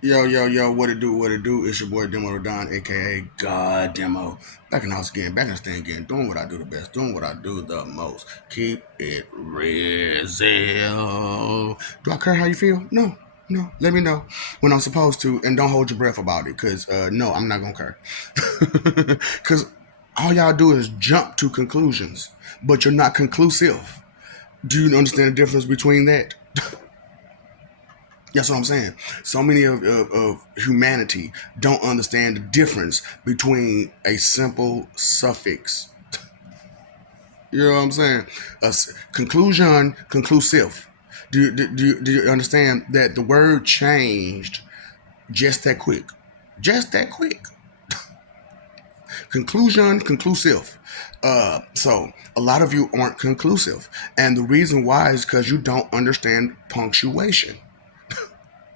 Yo, yo, yo, what it do, what it do? It's your boy Demo Don, aka God Demo. Back in the house again, back in the stand again, doing what I do the best, doing what I do the most. Keep it real. Do I care how you feel? No, no. Let me know when I'm supposed to, and don't hold your breath about it, because no, I'm not gonna care. Because all y'all do is jump to conclusions, but you're not conclusive. Do you understand the difference between that? That's what I'm saying. So many of humanity don't understand the difference between a simple suffix. You know what I'm saying? Conclusion, conclusive. Do you understand that the word changed just that quick? Just that quick. Conclusion, conclusive. So a lot of you aren't conclusive. And the reason why is because you don't understand punctuation.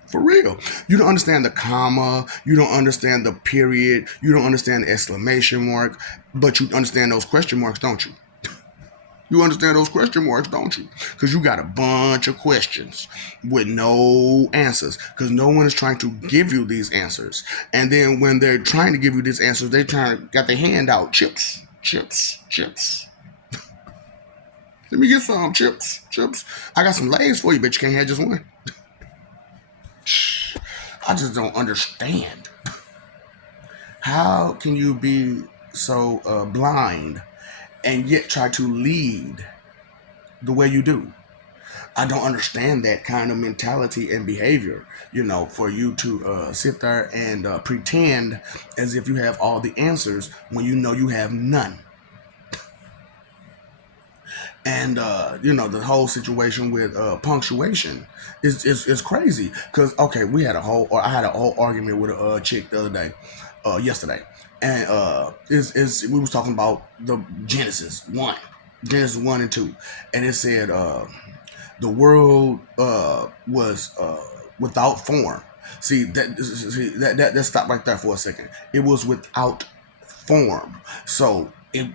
For real. You don't understand the comma. You don't understand the period. You don't understand the exclamation mark. But you understand those question marks, don't you? You understand those question marks, don't you? Because you got a bunch of questions with no answers. Because no one is trying to give you these answers. And then when they're trying to give you these answers, they got their hand out. Chips, chips, chips. Let me get some chips, chips. I got some Lays for you, but you can't have just one. I just don't understand. How can you be so blind and yet try to lead the way you do? I don't understand that kind of mentality and behavior, for you to sit there and pretend as if you have all the answers when you know you have none. And the whole situation with punctuation is crazy because okay, I had a whole argument with a chick the other day, yesterday, and is we was talking about the Genesis 1 and 2, and it said the world was without form. Let's stop right there for a second. It was without form, so it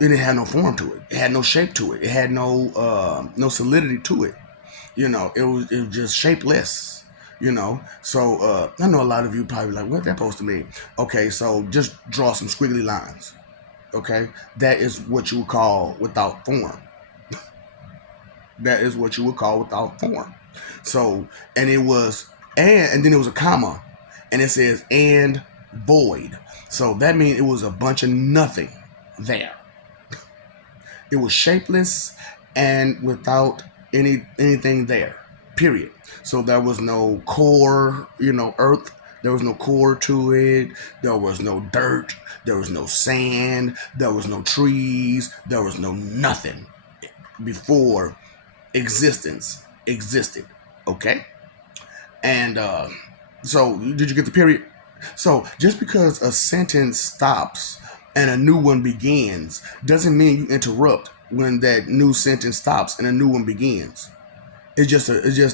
had no form to it. It had no shape to it. It had no solidity to it. It was just shapeless. So I know a lot of you probably like, what that supposed to mean? Okay, so just draw some squiggly lines. Okay, that is what you would call without form. That is what you would call without form. So, and it was and then it was a comma, and it says and void. So that means it was a bunch of nothing there. It was shapeless and without anything there. Period. So there was no core, earth. There was no core to it. There was no dirt. There was no sand. There was no trees. There was no nothing before existence existed. Okay? And so, did you get the period? So, just because a sentence stops and a new one begins doesn't mean you interrupt when that new sentence stops and a new one begins. It's just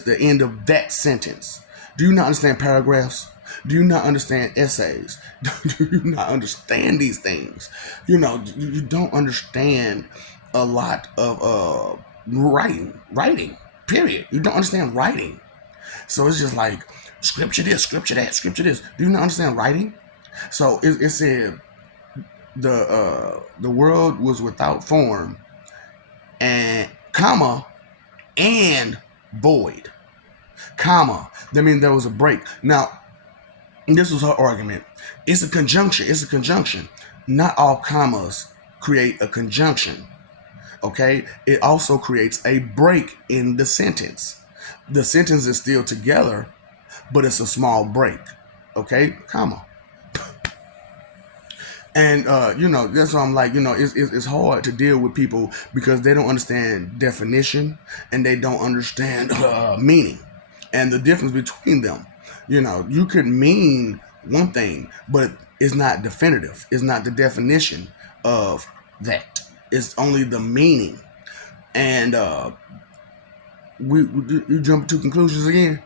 the end of that sentence. Do you not understand paragraphs? Do you not understand essays? Do you not understand these things? You don't understand a lot of writing. Period. You don't understand writing. So it's just like scripture this, scripture that, scripture this. Do you not understand writing? So it said the world was without form and comma and void, comma. That means there was a break. Now this was her argument. It's a conjunction. It's a conjunction. Not all commas create a conjunction. Okay. It also creates a break in the sentence. The sentence is still together, but it's a small break. Okay, comma. And that's why I'm like, it's hard to deal with people because they don't understand definition and they don't understand meaning and the difference between them. You could mean one thing, but it's not definitive. It's not the definition of that. It's only the meaning. And you jump to conclusions again.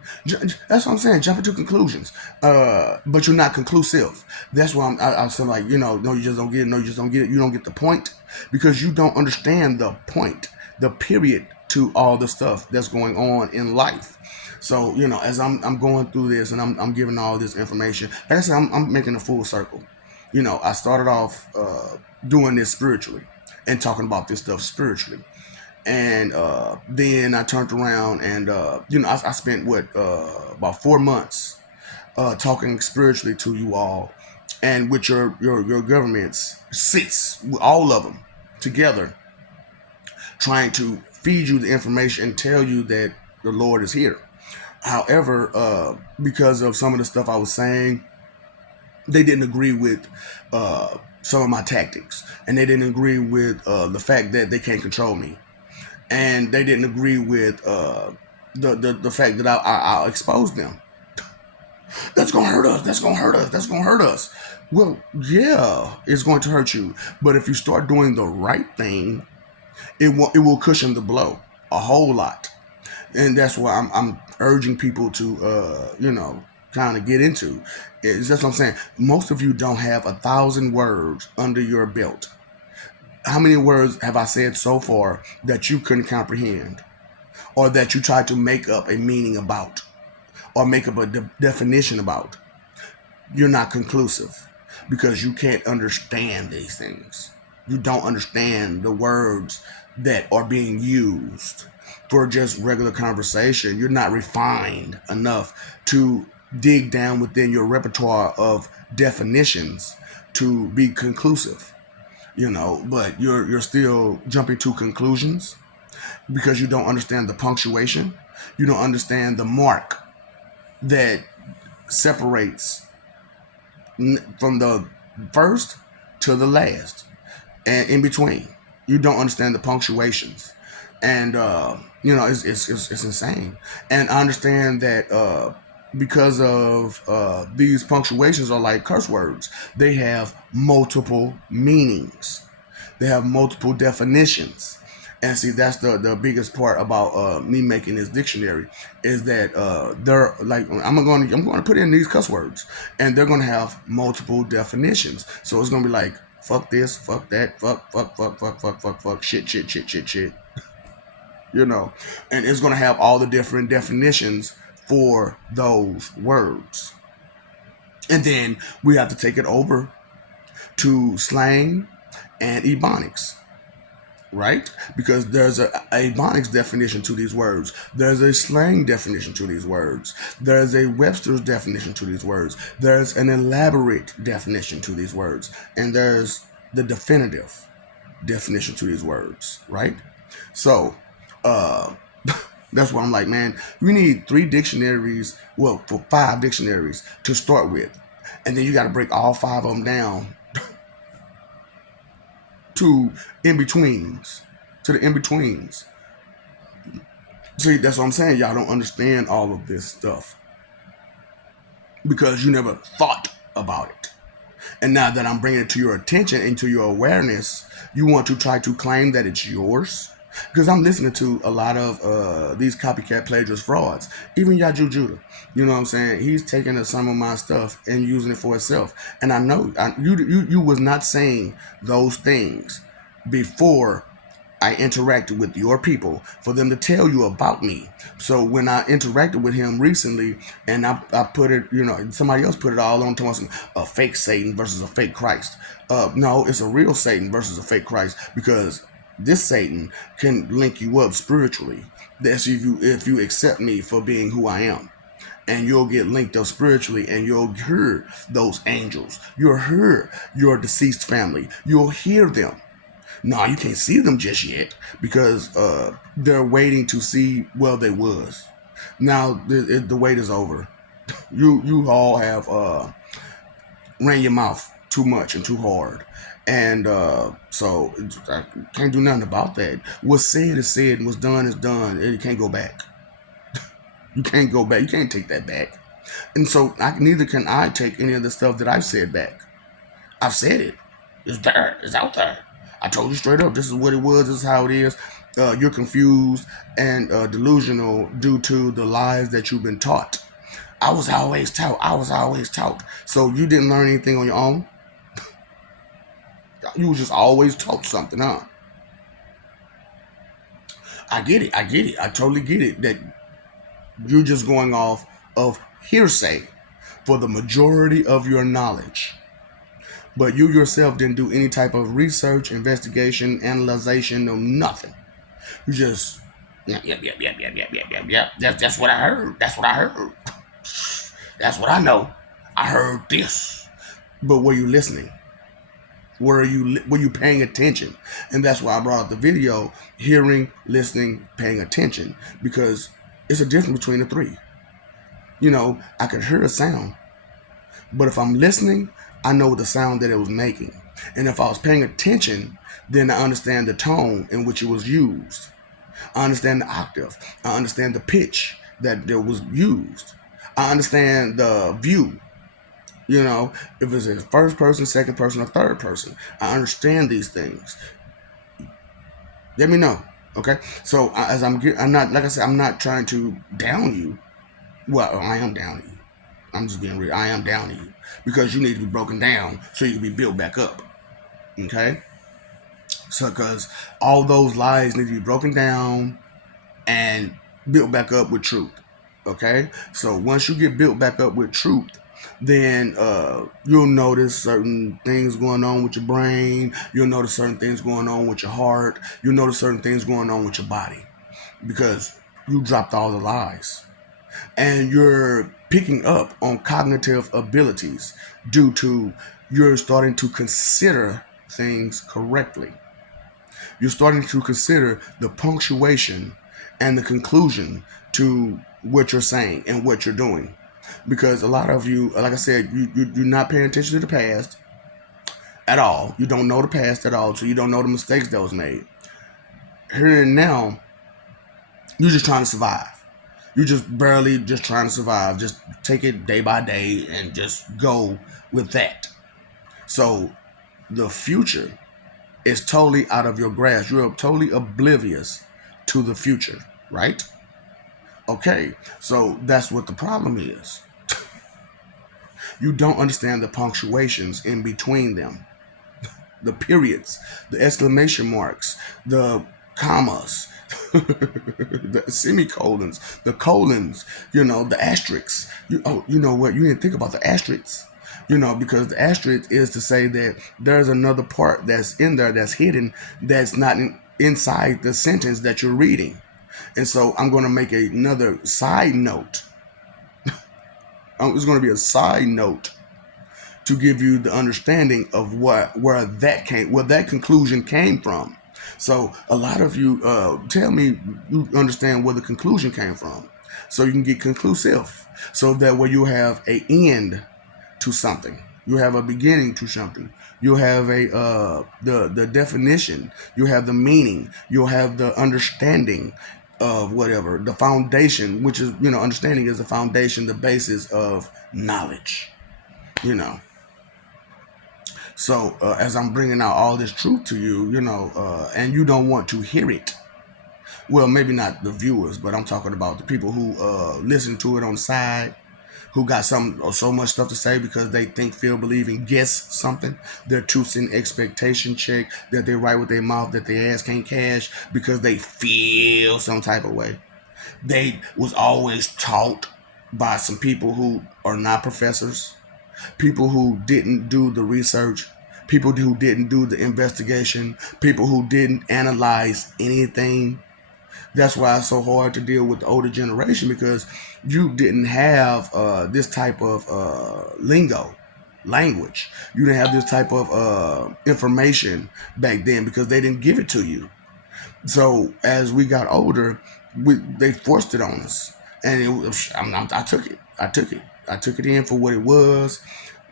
That's what I'm saying. Jumping to conclusions, but you're not conclusive. That's why I'm saying like no, you just don't get it. No, you just don't get it. You don't get the point because you don't understand the point, the period to all the stuff that's going on in life. So as I'm going through this and I'm giving all this information, like I said, I'm making a full circle. I started off doing this spiritually and talking about this stuff spiritually, and then I turned around and I spent about 4 months talking spiritually to you all, and with your governments sits all of them together, trying to feed you the information and tell you that the Lord is here. However, because of some of the stuff I was saying, they didn't agree with some of my tactics, and they didn't agree with the fact that they can't control me, and they didn't agree with the fact that I'll expose them. That's gonna hurt us. That's gonna hurt us. That's gonna hurt us. Well, yeah, it's going to hurt you. But if you start doing the right thing, it will cushion the blow a whole lot. And that's why I'm urging people to kind of get into. It's just what I'm saying. Most of you don't have 1,000 words under your belt. How many words have I said so far that you couldn't comprehend, or that you tried to make up a meaning about, or make up a definition about? You're not conclusive because you can't understand these things. You don't understand the words that are being used for just regular conversation. You're not refined enough to dig down within your repertoire of definitions to be conclusive. But you're still jumping to conclusions because you don't understand the punctuation. You don't understand the mark that separates from the first to the last and in between. You don't understand the punctuations, and it's insane. And I understand that because of these punctuations are like curse words. They have multiple meanings. They have multiple definitions. And see, that's the biggest part about me making this dictionary is that they're like I'm going to put in these cuss words, and they're going to have multiple definitions. So it's going to be like fuck this, fuck that, fuck, shit, you know, and it's going to have all the different definitions for those words. And then we have to take it over to slang and ebonics, right? Because there's a ebonics definition to these words. There's a slang definition to these words. There's a Webster's definition to these words. There's an elaborate definition to these words. And there's the definitive definition to these words, right? So, that's why I'm like, man, we need 3 dictionaries, well, for 5 dictionaries to start with. And then you got to break all 5 of them down to in-betweens, to the in-betweens. See, that's what I'm saying. Y'all don't understand all of this stuff because you never thought about it. And now that I'm bringing it to your attention and to your awareness, you want to try to claim that it's yours. Because I'm listening to a lot of these copycat plagiarist frauds. Even Yaju Judah. You know what I'm saying? He's taking some of my stuff and using it for himself. And I know you was not saying those things before I interacted with your people for them to tell you about me. So when I interacted with him recently and I put it, somebody else put it all on to us, a fake Satan versus a fake Christ. No, it's a real Satan versus a fake Christ, because this Satan can link you up spiritually. That's if you accept me for being who I am. And you'll get linked up spiritually, and you'll hear those angels. You'll hear your deceased family. You'll hear them. No, you can't see them just yet because they're waiting to see where they was. Now the wait is over. You all have ran your mouth too much and too hard. And so I can't do nothing about that. What's said is said, and what's done is done. And you can't go back. You can't go back. You can't take that back. And so neither can I take any of the stuff that I've said back. I've said it. It's there. It's out there. I told you straight up. This is what it was. This is how it is. You're confused and delusional due to the lies that you've been taught. I was always taught. So you didn't learn anything on your own? You was just always taught something, huh? I get it. I totally get it. That You're just going off of hearsay for the majority of your knowledge. But you yourself didn't do any type of research, investigation, analyzation, no nothing. You just, yep. That's what I heard. That's what I heard. That's what I know. I heard this. But were you listening? Were you paying attention? And that's why I brought up the video: hearing, listening, paying attention, because it's a difference between the three. I could hear a sound, but if I'm listening, I know the sound that it was making. And if I was paying attention, then I understand the tone in which it was used. I understand the octave. I understand the pitch that it was used. I understand the view. If it's a first person, second person, or third person, I understand these things. Let me know, okay? So I'm not, like I said, I'm not trying to down you. Well, I am down you. I'm just being real. I am down you because you need to be broken down so you can be built back up, okay? So, because all those lies need to be broken down and built back up with truth, okay? So once you get built back up with truth, then you'll notice certain things going on with your brain. You'll notice certain things going on with your heart. You'll notice certain things going on with your body because you dropped all the lies. And you're picking up on cognitive abilities due to you're starting to consider things correctly. You're starting to consider the punctuation and the conclusion to what you're saying and what you're doing. Because a lot of you, like I said, you're not paying attention to the past at all. You don't know the past at all, so you don't know the mistakes that was made. Here and now, you're just trying to survive. You're just barely just trying to survive. Just take it day by day and just go with that. So the future is totally out of your grasp. You're totally oblivious to the future, right? Okay, so that's what the problem is. You don't understand the punctuations in between them, the periods, the exclamation marks, the commas, the semicolons, the colons, the asterisks. You know what? You didn't think about the asterisks. Because the asterisk is to say that there's another part that's in there that's hidden, that's not inside the sentence that you're reading. And so I'm going to make another side note. It's going to be a side note to give you the understanding of where that conclusion came from. So a lot of you tell me you understand where the conclusion came from, so you can get conclusive. So that way you have a end to something, you have a beginning to something, you have the definition, you have the meaning, you'll have the understanding of whatever, the foundation, which is, understanding is the foundation, the basis of knowledge, So as I'm bringing out all this truth to you, and you don't want to hear it, well, maybe not the viewers, but I'm talking about the people who listen to it on the side, who got so much stuff to say because they think, feel, believe, and guess something. Their truths in expectation check that they write with their mouth that their ass can't cash because they feel some type of way. They was always taught by some people who are not professors, people who didn't do the research, people who didn't do the investigation, people who didn't analyze anything. That's why it's so hard to deal with the older generation, because you didn't have this type of language. You didn't have this type of information back then because they didn't give it to you. So as we got older, they forced it on us, and I took it. I took it in for what it was,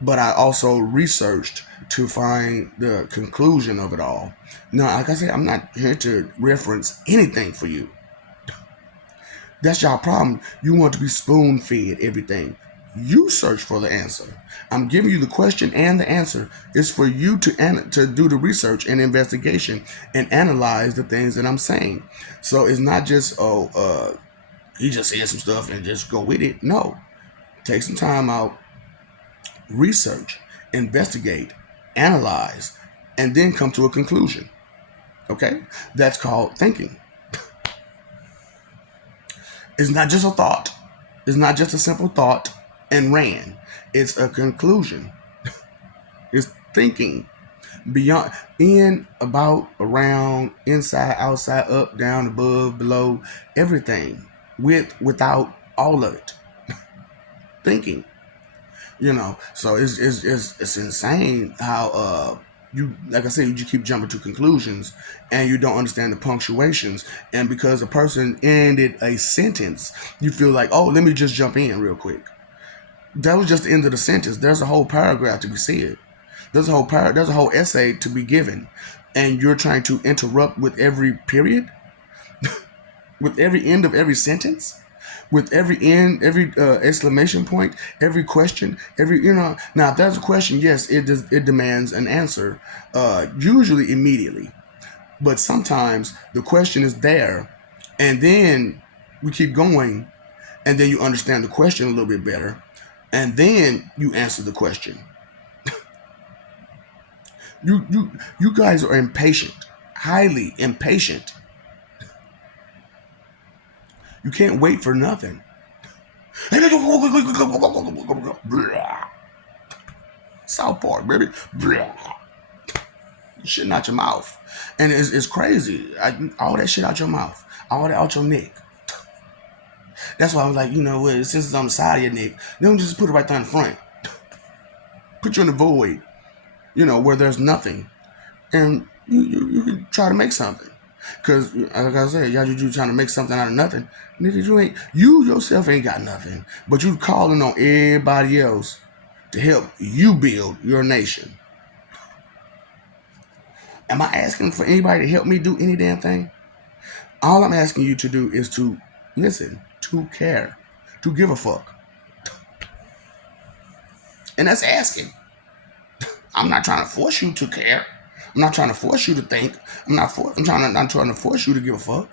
but I also researched to find the conclusion of it all. Now, like I said, I'm not here to reference anything for you. That's y'all problem. You want to be spoon fed everything. You search for the answer. I'm giving you the question and the answer. It's for you to do the research and investigation and analyze the things that I'm saying. So it's not just, he just said some stuff and just go with it. No. Take some time out, research, investigate, analyze, and then come to a conclusion. Okay? That's called thinking. It's not just a thought. It's not just a simple thought and ran. It's a conclusion. It's thinking beyond, in, about, around, inside, outside, up, down, above, below, everything, with, without, all of it. Thinking. So it's insane how you, like I said, you just keep jumping to conclusions and you don't understand the punctuations, and because a person ended a sentence, you feel like, oh, let me just jump in real quick. That was just the end of the sentence. There's a whole paragraph to be said. There's a whole essay to be given, and you're trying to interrupt with every period, with every end of every sentence, with every end, every exclamation point, every question, every, Now, if there's a question, yes, it demands an answer, usually immediately. But sometimes the question is there, and then we keep going, and then you understand the question a little bit better, and then you answer the question. You guys are impatient, highly impatient. You can't wait for nothing. South Park, baby. Shitting out your mouth. And it's crazy. All that shit out your mouth. All that out your neck. That's why I was like, you know what, since it's on the side of your neck, don't just put it right there in front. Put you in the void, where there's nothing. And you can try to make something. Because, like I said, y'all you trying to make something out of nothing. Nigga, you yourself ain't got nothing. But you calling on everybody else to help you build your nation. Am I asking for anybody to help me do any damn thing? All I'm asking you to do is to listen, to care, to give a fuck. And that's asking. I'm not trying to force you to care. I'm not trying to force you to think. I'm not trying to force you to give a fuck.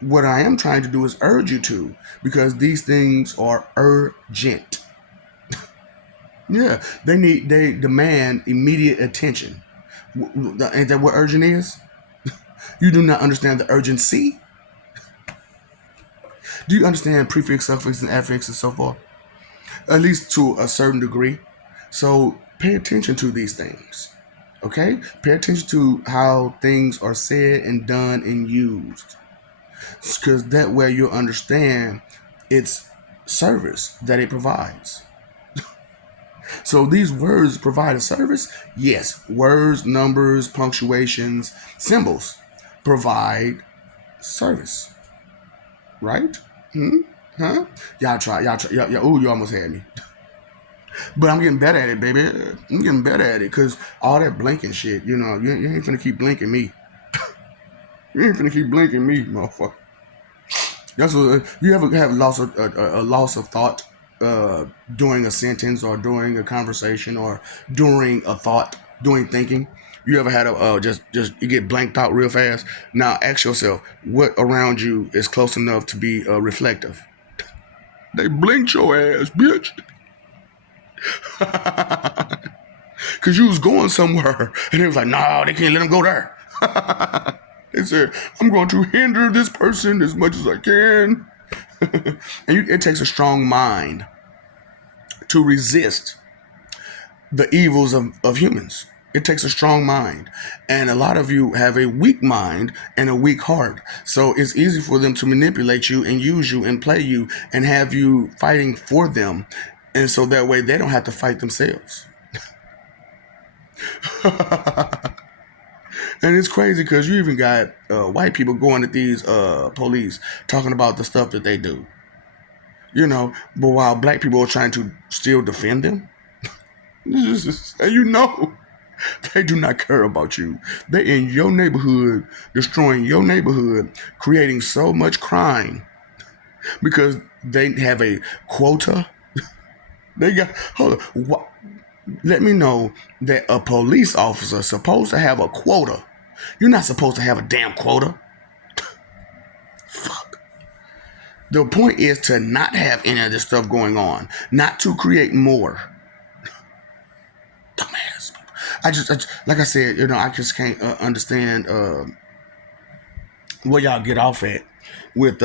What I am trying to do is urge you to, because these things are urgent. Yeah, they demand immediate attention. Ain't that what urgent is? You do not understand the urgency? Do you understand prefix, suffix, and affix and so forth? At least to a certain degree. So pay attention to these things. Okay? Pay attention to how things are said and done and used. Because that way you'll understand its service that it provides. So these words provide a service? Yes. Words, numbers, punctuations, symbols provide service. Right? Huh? Y'all try. Ooh, you almost had me. But I'm getting better at it, baby. I'm getting better at it, because all that blinking shit, you ain't finna keep blinking me. You ain't finna keep blinking me, motherfucker. That's what you ever have a loss of thought during a sentence or during a conversation or during a thought, during thinking. You ever had a just you get blanked out real fast? Now ask yourself, what around you is close enough to be reflective? They blinked your ass, bitch. Cause you was going somewhere, and they was like, "No, they can't let him go there." They said, "I'm going to hinder this person as much as I can." And it takes a strong mind to resist the evils of humans. It takes a strong mind. And a lot of you have a weak mind and a weak heart. So it's easy for them to manipulate you and use you and play you and have you fighting for them. And so that way they don't have to fight themselves. And it's crazy because you even got white people going at these police talking about the stuff that they do. But while black people are trying to still defend them, and they do not care about you. They in your neighborhood, destroying your neighborhood, creating so much crime because they have a quota. Hold on. Let me know that a police officer is supposed to have a quota. You're not supposed to have a damn quota. Fuck. The point is to not have any of this stuff going on, not to create more. Dumbass. I just like I said, I just can't understand where y'all get off at with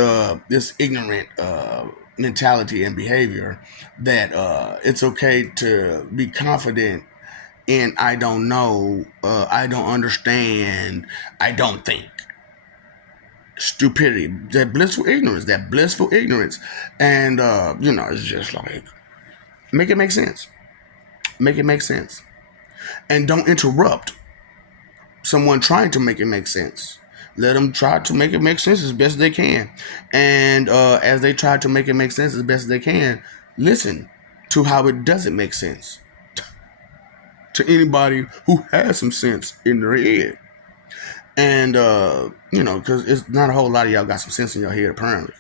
this ignorant mentality and behavior that it's okay to be confident in I don't know, I don't understand, I don't think. Stupidity, that blissful ignorance. And, it's just like, make it make sense. Make it make sense. And don't interrupt someone trying to make it make sense. Let them try to make it make sense as best they can. And as they try to make it make sense as best they can, listen to how it doesn't make sense to anybody who has some sense in their head. And, because it's not a whole lot of y'all got some sense in your head, apparently.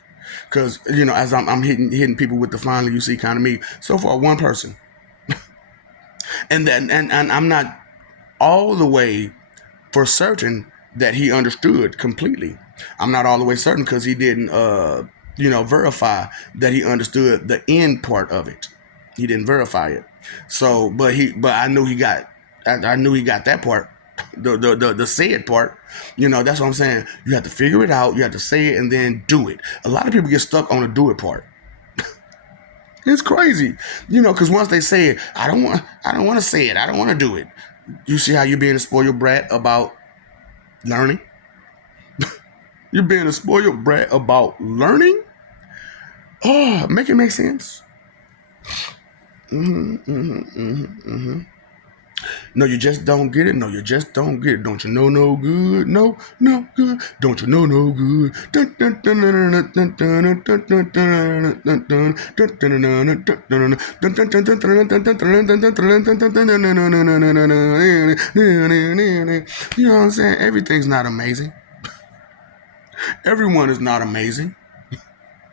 Because, as I'm hitting people with the finally you see kind of me, so far, one person. And I'm not all the way for certain that he understood completely. I'm not all the way certain because he didn't, verify that he understood the end part of it. He didn't verify it. So, but I knew he got, I knew he got that part, the say it part. That's what I'm saying. You have to figure it out. You have to say it and then do it. A lot of people get stuck on the do it part. It's crazy, because once they say it, I don't want to say it. I don't want to do it. You see how you're being a spoiled brat about learning? You're being a spoiled brat about learning? Oh, make it make sense. No, you just don't get it. No, you just don't get it. Don't you know no good? No, no good. Don't you know no good? You know what I'm saying? Everything's not amazing. Everyone is not amazing.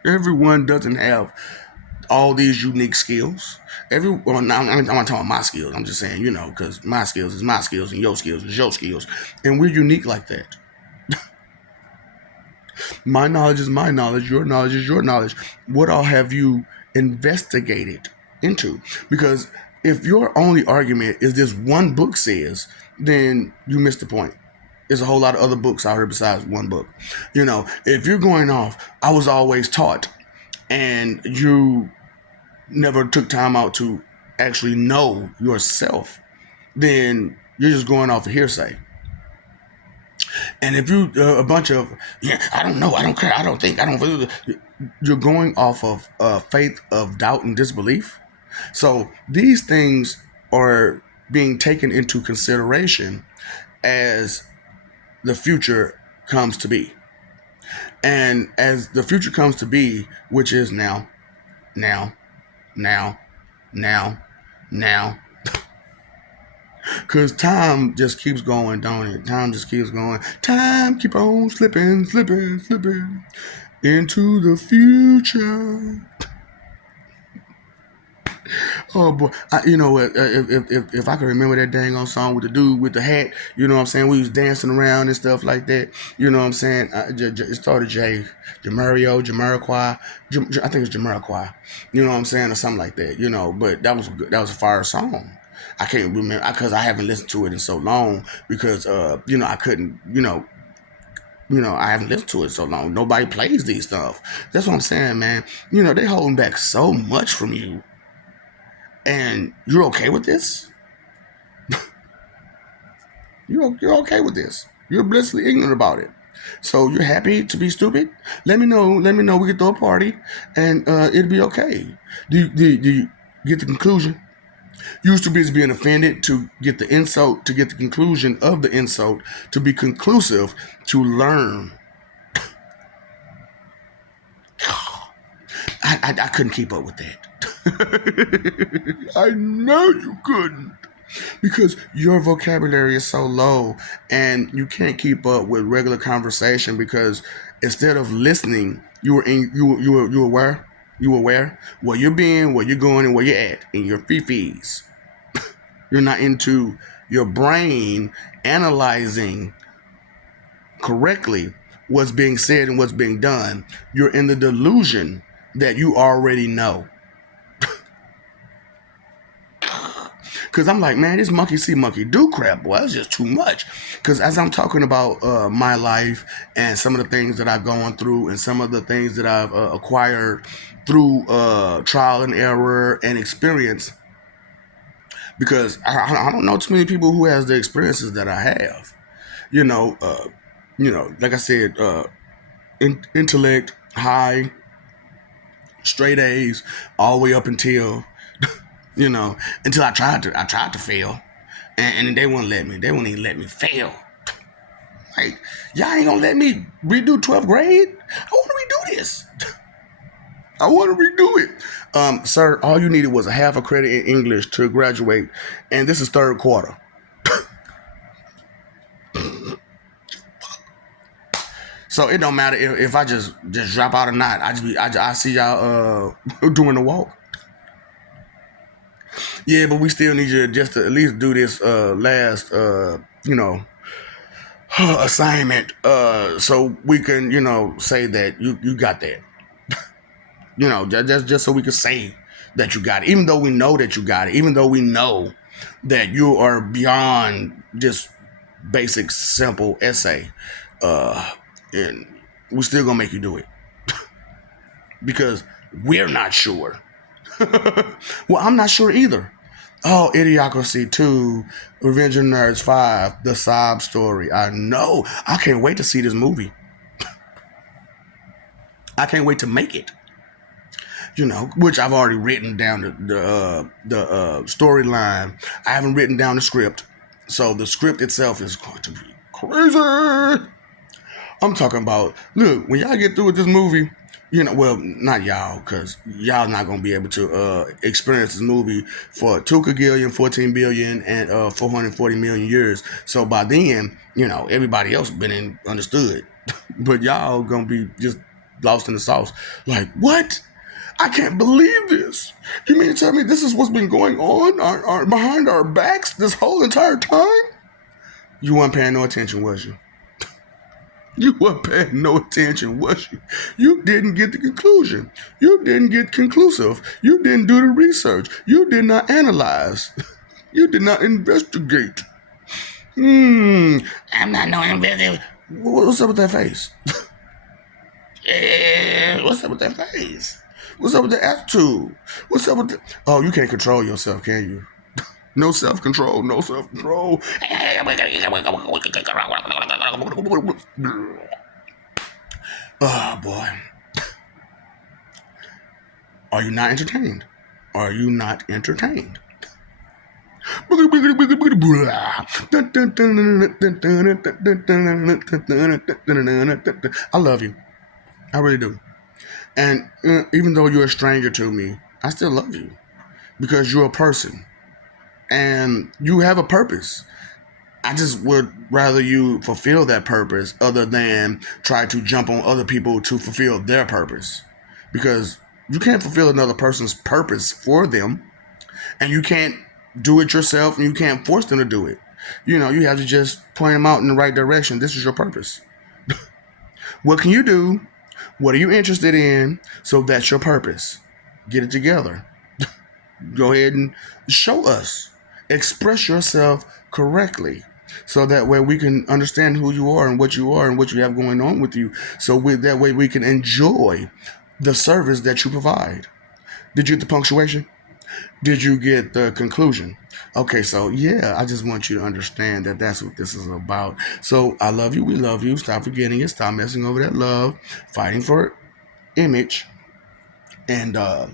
Everyone doesn't have all these unique skills. I'm not talking about my skills. I'm just saying, because my skills is my skills and your skills is your skills. And we're unique like that. My knowledge is my knowledge. Your knowledge is your knowledge. What all have you investigated into? Because if your only argument is this one book says, then you missed the point. There's a whole lot of other books out here besides one book. If you're going off, I was always taught, and you never took time out to actually know yourself, then you're just going off of hearsay. And if you a bunch of I don't know, I don't care, I don't think, I don't, you're going off of faith of doubt and disbelief. So these things are being taken into consideration as the future comes to be. And as the future comes to be, which is now, because time just keeps going, don't it? Time just keeps going. Time keep on slipping into the future. Oh boy, you know what? If I could remember that dang on song with the dude with the hat, you know what I'm saying? We was dancing around and stuff like that. You know what I'm saying? It started Jamiroquai. I think it's Jamiroquai. You know what I'm saying, or something like that. But that was a fire song. I can't remember because I haven't listened to it in so long because I couldn't. I haven't listened to it so long. Nobody plays these stuff. That's what I'm saying, man. They holding back so much from you. And you're okay with this? You're okay with this. You're blissfully ignorant about it. So you're happy to be stupid? Let me know. We can throw a party, and it'll be okay. Do you get the conclusion? Used to be being offended to get the insult, to get the conclusion of the insult, to be conclusive, to learn. I couldn't keep up with that. I know you couldn't, because your vocabulary is so low and you can't keep up with regular conversation, because instead of listening, you were where you're being, where you're going, and where you're at in your fifis. You're not into your brain analyzing correctly what's being said and what's being done. You're in the delusion that you already know. Because I'm like, man, this monkey see, monkey do crap, boy. That's just too much. Because as I'm talking about my life and some of the things that I've gone through and some of the things that I've acquired through trial and error and experience, because I don't know too many people who has the experiences that I have. You know, like I said, intellect high, straight A's, all the way up until until I tried to fail, and they wouldn't let me. They wouldn't even let me fail. Like, y'all ain't gonna let me redo 12th grade? I want to redo this. I want to redo it. Sir, all you needed was a half a credit in English to graduate, and this is third quarter. So it don't matter if I just drop out or not. I see y'all doing the walk. Yeah, but we still need you just to at least do this last assignment so we can say that you got that. Just so we can say that you got it, even though we know that you got it, even though we know that you are beyond just basic simple essay, and we still gonna make you do it because we're not sure. Well, I'm not sure either. Oh, Idiocracy 2, Revenge of the Nerds 5, The Sob Story. I know. I can't wait to see this movie. I can't wait to make it. Which I've already written down the storyline. I haven't written down the script, so the script itself is going to be crazy. I'm talking about, look, when y'all get through with this movie, well, not y'all, because y'all not going to be able to experience this movie for 2 kagillion, 14 billion, and 440 million years. So by then, everybody else been understood. But y'all going to be just lost in the sauce. Like, what? I can't believe this. You mean to tell me this is what's been going on behind our backs this whole entire time? You weren't paying no attention, was you? You weren't paying no attention, was you? You didn't get the conclusion. You didn't get conclusive. You didn't do the research. You did not analyze. You did not investigate. I'm not no investigator. What's up with that face? What's up with that face? What's up with the attitude? What's up with the... Oh, you can't control yourself, can you? No self-control, no self-control. Oh, boy. Are you not entertained? Are you not entertained? I love you. I really do. And even though you're a stranger to me, I still love you because you're a person and you have a purpose. I just would rather you fulfill that purpose other than try to jump on other people to fulfill their purpose, because you can't fulfill another person's purpose for them, and you can't do it yourself, and you can't force them to do it. You have to just point them out in the right direction. This is your purpose. What can you do? What are you interested in? So that's your purpose. Get it together. Go ahead and show us. Express yourself correctly. So that way we can understand who you are and what you have going on with you. So that way we can enjoy the service that you provide. Did you get the punctuation? Did you get the conclusion? Okay, so yeah, I just want you to understand that that's what this is about. So I love you. We love you. Stop forgetting it. Stop messing over that love. Fighting for image. And, I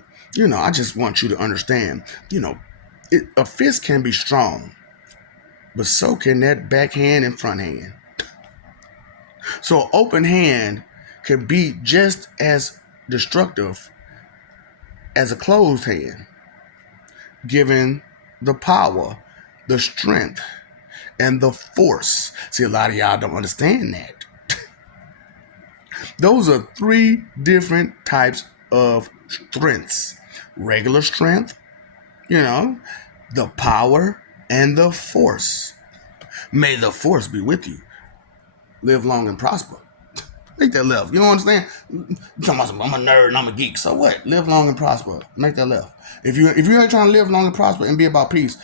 just want you to understand, a fist can be strong, but so can that backhand and front hand. So an open hand can be just as destructive as a closed hand, given the power, the strength, and the force. See, a lot of y'all don't understand that. Those are 3 different types of strengths. Regular strength, the power, and the force. May the force be with you. Live long and prosper. Make that left. You don't understand? I'm a nerd and I'm a geek. So what? Live long and prosper. Make that left. If you ain't trying to live long and prosper and be about peace,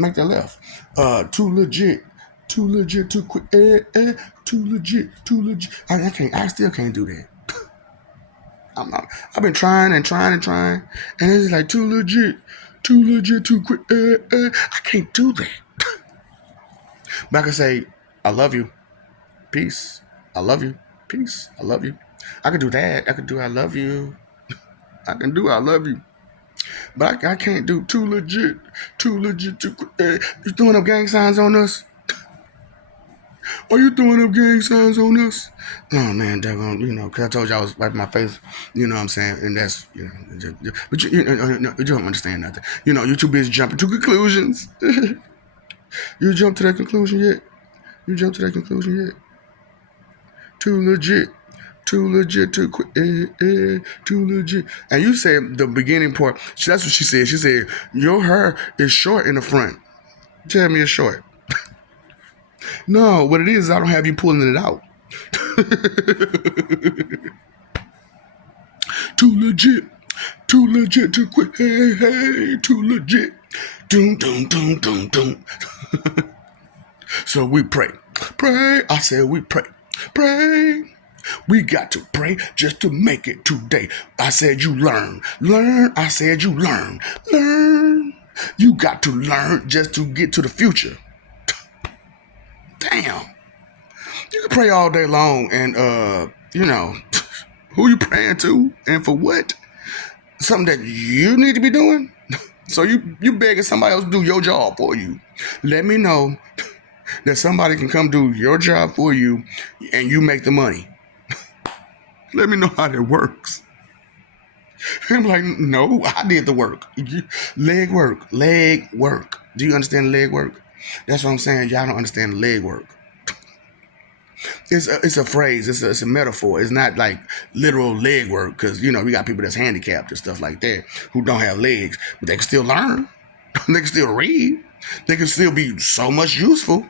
Make that left. Too legit. Too legit, too quick. Too legit, too legit. I can't. I still can't do that. I've been trying and trying and trying, and it's like too legit, too quick. I can't do that. But I can say, I love you, peace. I love you, peace. I love you. I can do that. I can do I love you. I can do I love you. But I can't do too legit, too quick. You throwing up gang signs on us? Are you throwing up gang signs on us? Oh man, daggone, because I told you I was wiping my face. You know what I'm saying? And that's, but you don't understand nothing. You're too busy jumping to conclusions. You jumped to that conclusion yet? You jumped to that conclusion yet? Too legit, too quick, too legit. And you said the beginning part. That's what she said. She said your hair is short in the front. Tell me it's short. No, what it is I don't have you pulling it out. Too legit, too quick, hey, too legit. Doom, doom, doom, doom, doom. So we pray. I said we pray. We got to pray just to make it today. I said you learn. I said you learn. You got to learn just to get to the future. Damn. You can pray all day long and, who you praying to and for what? Something that you need to be doing? So you begging somebody else to do your job for you. Let me know that somebody can come do your job for you and you make the money. Let me know how that works. I'm like, no, I did the work. Leg work. Do you understand leg work? That's what I'm saying. Y'all don't understand leg work. It's a phrase. It's a metaphor. It's not like literal leg work because, we got people that's handicapped and stuff like that who don't have legs, but they can still learn. They can still read. They can still be so much useful.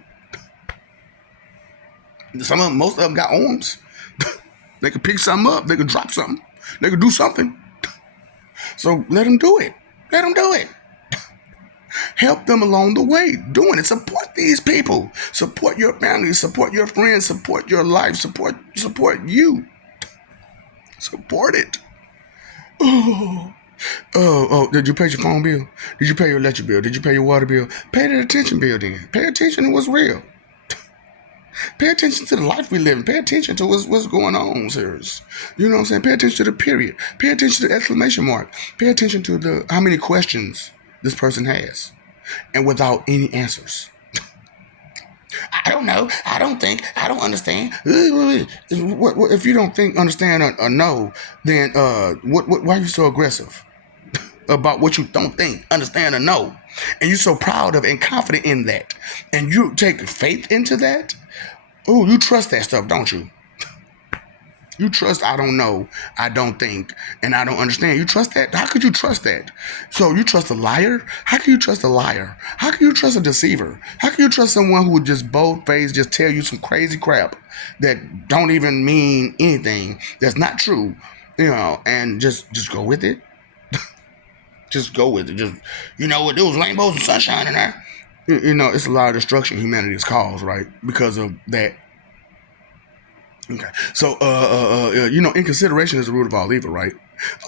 Most of them got arms. They can pick something up. They can drop something. They can do something. So let them do it. Help them along the way doing it. Support these people. Support your family. Support your friends. Support your life. Support you. Support it. Oh, did you pay your phone bill? Did you pay your electric bill? Did you pay your water bill? Pay that attention bill then. Pay attention to what's real. Pay attention to the life we live in. Pay attention to what's going on, sirs. You know what I'm saying? Pay attention to the period. Pay attention to the exclamation mark. Pay attention to how many questions this person has. And without any answers. I don't know. I don't think. I don't understand. If you don't think, understand, or know, then why are you so aggressive about what you don't think, understand, or know? And you're so proud of and confident in that. And you take faith into that. Oh, you trust that stuff, don't you? You trust I don't know, I don't think, and I don't understand. You trust that? How could you trust that? So you trust a liar? How can you trust a liar? How can you trust a deceiver? How can you trust someone who would just bold-faced just tell you some crazy crap that don't even mean anything, that's not true, and just go with it? Just go with it. Just, there was rainbows and sunshine in there. It's a lot of destruction humanity has caused, right? Because of that. Okay. So, inconsideration is the root of all evil, right?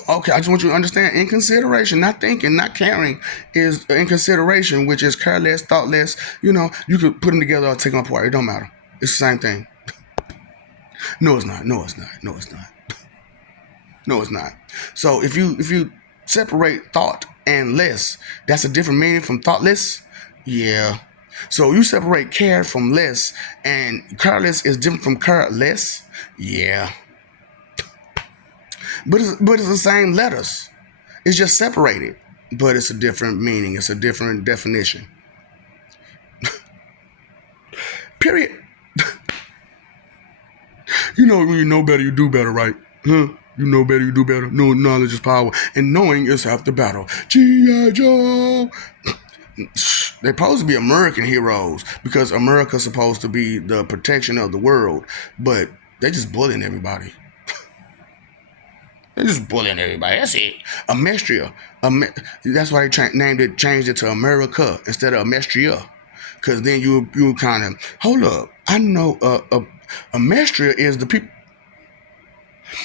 Okay, I just want you to understand, inconsideration, not thinking, not caring, is inconsideration, which is careless, thoughtless. You could put them together or take them apart. It don't matter. It's the same thing. No, it's not. So if you separate thought and less, that's a different meaning from thoughtless. Yeah. So you separate care from less, and careless is different from careless. Yeah. But it's the same letters. It's just separated, but it's a different meaning. It's a different definition. Period. When you know better, you do better, right? Huh? You know better, you do better. No, knowledge is power, and knowing is half the battle. G.I. Joe. They're supposed to be American heroes because America's supposed to be the protection of the world, but they're just bullying everybody. They're just bullying everybody. That's it. Amestria. That's why they changed it to America instead of Amestria. Because then you kind of, hold up. I know Amestria is the people.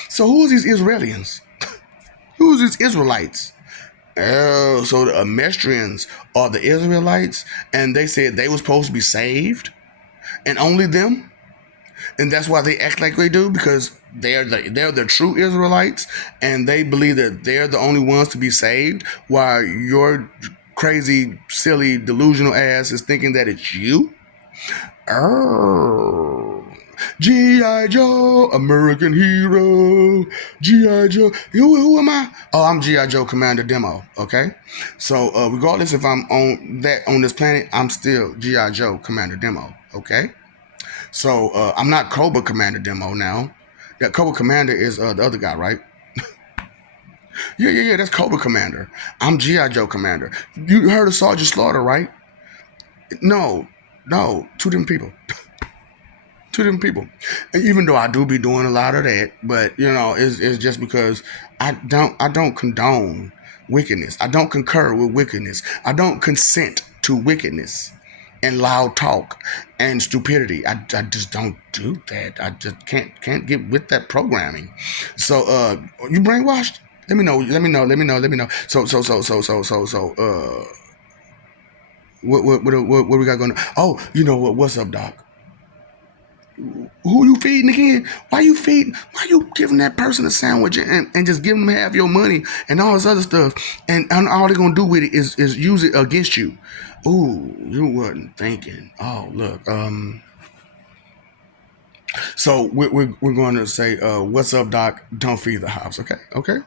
So who's these Israelis? Who's these Israelites? Oh, so the Amestrians are the Israelites, and they said they were supposed to be saved, and only them, and that's why they act like they do because they're the true Israelites, and they believe that they're the only ones to be saved, while your crazy, silly, delusional ass is thinking that it's you. Oh. G.I. Joe, American hero, G.I. Joe. Who am I? Oh, I'm G.I. Joe Commander Demo, okay? So, regardless if I'm on this planet, I'm still G.I. Joe Commander Demo, okay? So, I'm not Cobra Commander Demo now. That Cobra Commander is the other guy, right? Yeah, that's Cobra Commander. I'm G.I. Joe Commander. You heard of Sergeant Slaughter, right? No, no, two different people. To them people. And even though I do be doing a lot of that, but it's just because I don't condone wickedness. I don't concur with wickedness. I don't consent to wickedness and loud talk and stupidity. I just don't do that. I just can't get with that programming. So you brainwashed? Let me know. Let me know. So what we got going on? Oh, you know what? What's up, Doc? Who you feeding again? Why you feeding? Why you giving that person a sandwich and just giving them half your money and all this other stuff? And all they're gonna do with it is use it against you. Ooh, you wasn't thinking. Oh, look. So we're going to say, what's up, Doc? Don't feed the house. Okay.